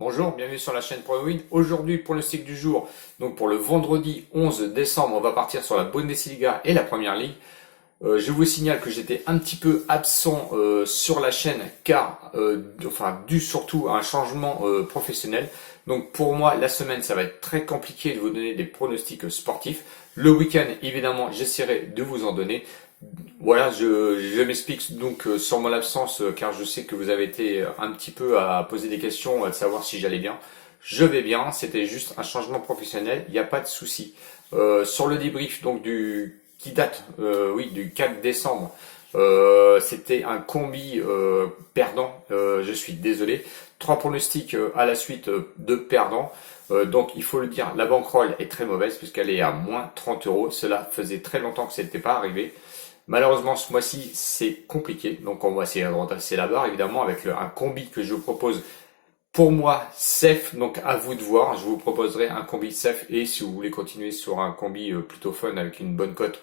Bonjour, bienvenue sur la chaîne ProWin. Aujourd'hui, pronostic du jour. Donc pour le vendredi 11 décembre, on va partir sur la Bundesliga et la Première Ligue. Je vous signale que j'étais un petit peu absent sur la chaîne car, dû surtout à un changement professionnel. Donc pour moi, la semaine, ça va être très compliqué de vous donner des pronostics sportifs. Le week-end, évidemment, j'essaierai de vous en donner. Voilà, je m'explique donc sur mon absence car je sais que vous avez été un petit peu à poser des questions, à savoir si j'allais bien. Je vais bien, c'était juste un changement professionnel, il n'y a pas de souci. Sur le débrief donc qui date du 4 décembre, c'était un combi perdant, je suis désolé. Trois pronostics à la suite de perdants. Donc il faut le dire, la bankroll est très mauvaise puisqu'elle est à moins 30 euros. Cela faisait très longtemps que ce n'était pas arrivé. Malheureusement, ce mois-ci, c'est compliqué. Donc, on va essayer de redresser la barre, évidemment, avec un combi que je vous propose pour moi safe. Donc, à vous de voir. Je vous proposerai un combi safe. Et si vous voulez continuer sur un combi plutôt fun avec une bonne cote,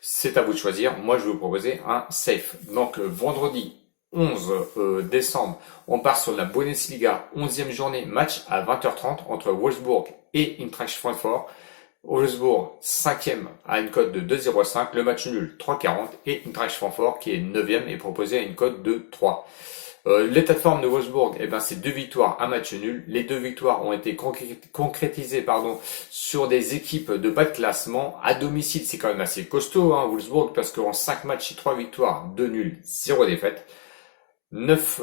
c'est à vous de choisir. Moi, je vais vous proposer un safe. Donc, vendredi 11 décembre, on part sur la Bundesliga, 11e journée, match à 20h30 entre Wolfsburg et Eintracht Francfort. Wolfsburg 5e à une cote de 2,05, le match nul 3,40 et Eintracht Francfort qui est 9e est proposé à une cote de 3. L'état de forme de Wolfsburg, c'est deux victoires, un match nul. Les deux victoires ont été concrétisées sur des équipes de bas de classement. À domicile, c'est quand même assez costaud, Wolfsburg, parce qu'en 5 matchs, c'est 3 victoires, 2 nuls, 0 défaite. 9,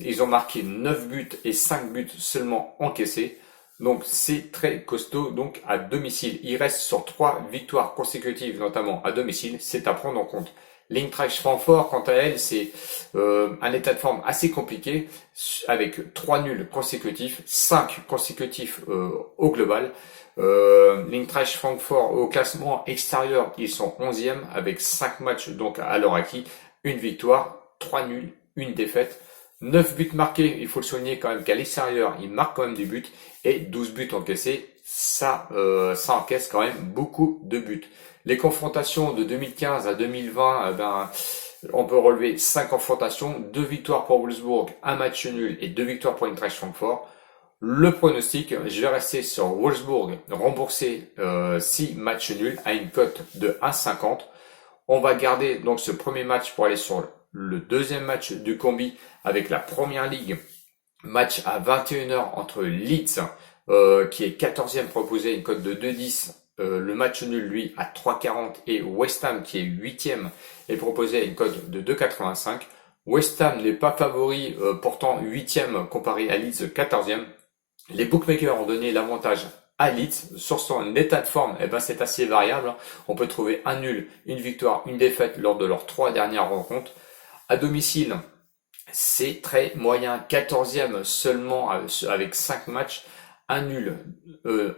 ils ont marqué 9 buts et 5 buts seulement encaissés. Donc c'est très costaud donc à domicile. Il reste sur 3 victoires consécutives, notamment à domicile, c'est à prendre en compte. L'Eintracht Francfort, quant à elle, c'est un état de forme assez compliqué, avec 3 nuls consécutifs, 5 consécutifs au global. L'Eintracht Francfort au classement extérieur, ils sont 11e avec 5 matchs donc à leur acquis, une victoire, 3 nuls, une défaite. 9 buts marqués, il faut le souligner quand même qu'à l'extérieur, il marque quand même du but et 12 buts encaissés, ça encaisse quand même beaucoup de buts. Les confrontations de 2015 à 2020, on peut relever 5 confrontations, 2 victoires pour Wolfsburg, un match nul et 2 victoires pour Eintracht Francfort. Le pronostic, je vais rester sur Wolfsburg, rembourser 6 matchs nuls à une cote de 1,50. On va garder donc ce premier match pour aller sur le deuxième match du combi avec la Première Ligue. Match à 21h entre Leeds, qui est 14e proposé, une cote de 2,10. Le match nul, lui, à 3,40. Et West Ham, qui est 8e, est proposé à une cote de 2,85. West Ham n'est pas favori, pourtant 8e comparé à Leeds, 14e. Les bookmakers ont donné l'avantage à Leeds. Sur son état de forme, c'est assez variable. On peut trouver un nul, une victoire, une défaite lors de leurs 3 dernières rencontres. À domicile, c'est très moyen, 14e seulement avec 5 matchs, une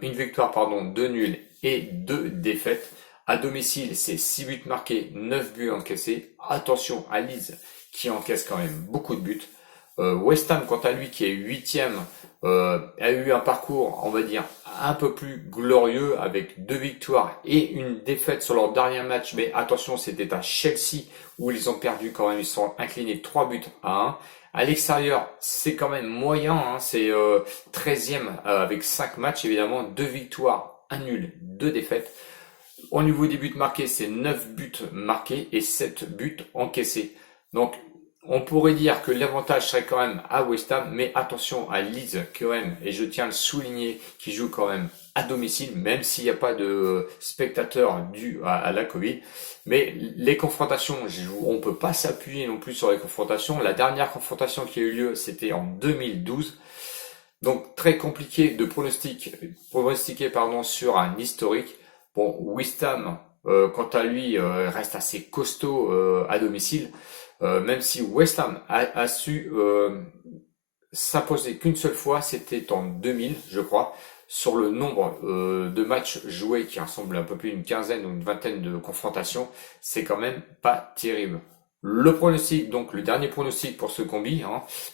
victoire, 2 nuls et 2 défaites. À domicile, c'est 6 buts marqués, 9 buts encaissés. Attention à Leeds qui encaisse quand même beaucoup de buts. West Ham, quant à lui, qui est 8e, a eu un parcours, on va dire, un peu plus glorieux avec 2 victoires et une défaite sur leur dernier match. Mais attention, c'était à Chelsea où ils ont perdu quand même. Ils sont inclinés 3 buts à 1. À l'extérieur, c'est quand même moyen. C'est 13e avec 5 matchs, évidemment. 2 victoires, un nul, 2 défaites. Au niveau des buts marqués, c'est 9 buts marqués et 7 buts encaissés. Donc, on pourrait dire que l'avantage serait quand même à West Ham, mais attention à Leeds quand même, et je tiens à le souligner, qui joue quand même à domicile, même s'il n'y a pas de spectateurs dû à la Covid. Mais les confrontations, on ne peut pas s'appuyer non plus sur les confrontations. La dernière confrontation qui a eu lieu, c'était en 2012. Donc très compliqué de pronostiquer sur un historique. Bon, West Ham, quant à lui, reste assez costaud à domicile. Même si West Ham a su s'imposer qu'une seule fois, c'était en 2000, je crois, sur le nombre de matchs joués qui ressemble à un peu plus d'une quinzaine ou une vingtaine de confrontations, c'est quand même pas terrible. Le pronostic, donc le dernier pronostic pour ce combi,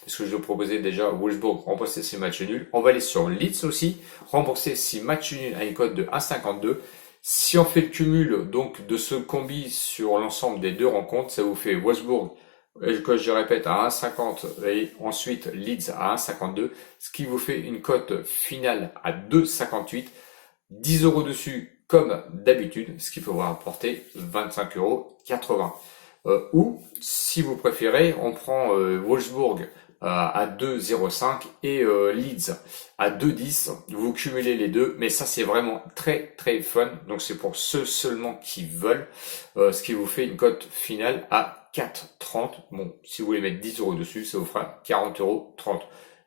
parce que je proposais déjà Wolfsburg rembourser ses matchs nuls. On va aller sur Leeds aussi, rembourser 6 matchs nuls à une cote de 1,52. Si on fait le cumul donc de ce combi sur l'ensemble des deux rencontres, ça vous fait Wolfsburg et que je répète à 1,50 et ensuite Leeds à 1,52, ce qui vous fait une cote finale à 2,58, 10 euros dessus comme d'habitude, ce qui peut vous rapporter 25,80 €. Ou si vous préférez, on prend Wolfsburg à 2,05 et Leeds à 2,10. Vous cumulez les deux, mais ça c'est vraiment très très fun. Donc c'est pour ceux seulement qui veulent, ce qui vous fait une cote finale à 4,30. Bon, si vous voulez mettre 10 euros dessus, ça vous fera 40,30 €.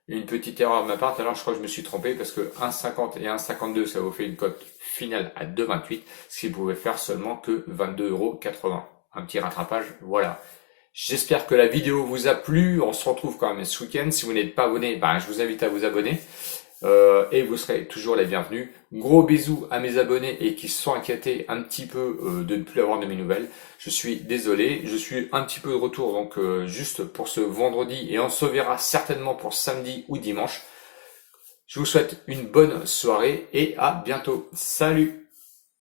Une petite erreur de ma part, alors je crois que je me suis trompé parce que 1,50 et 1,52 ça vous fait une cote finale à 2,28, ce qui pouvait faire seulement que 22,80 €. Un petit rattrapage, voilà. J'espère que la vidéo vous a plu. On se retrouve quand même ce week-end. Si vous n'êtes pas abonné, je vous invite à vous abonner. Et vous serez toujours les bienvenus. Gros bisous à mes abonnés et qui se sont inquiétés un petit peu de ne plus avoir de mes nouvelles. Je suis désolé, je suis un petit peu de retour donc juste pour ce vendredi et on se verra certainement pour samedi ou dimanche. Je vous souhaite une bonne soirée et à bientôt. Salut!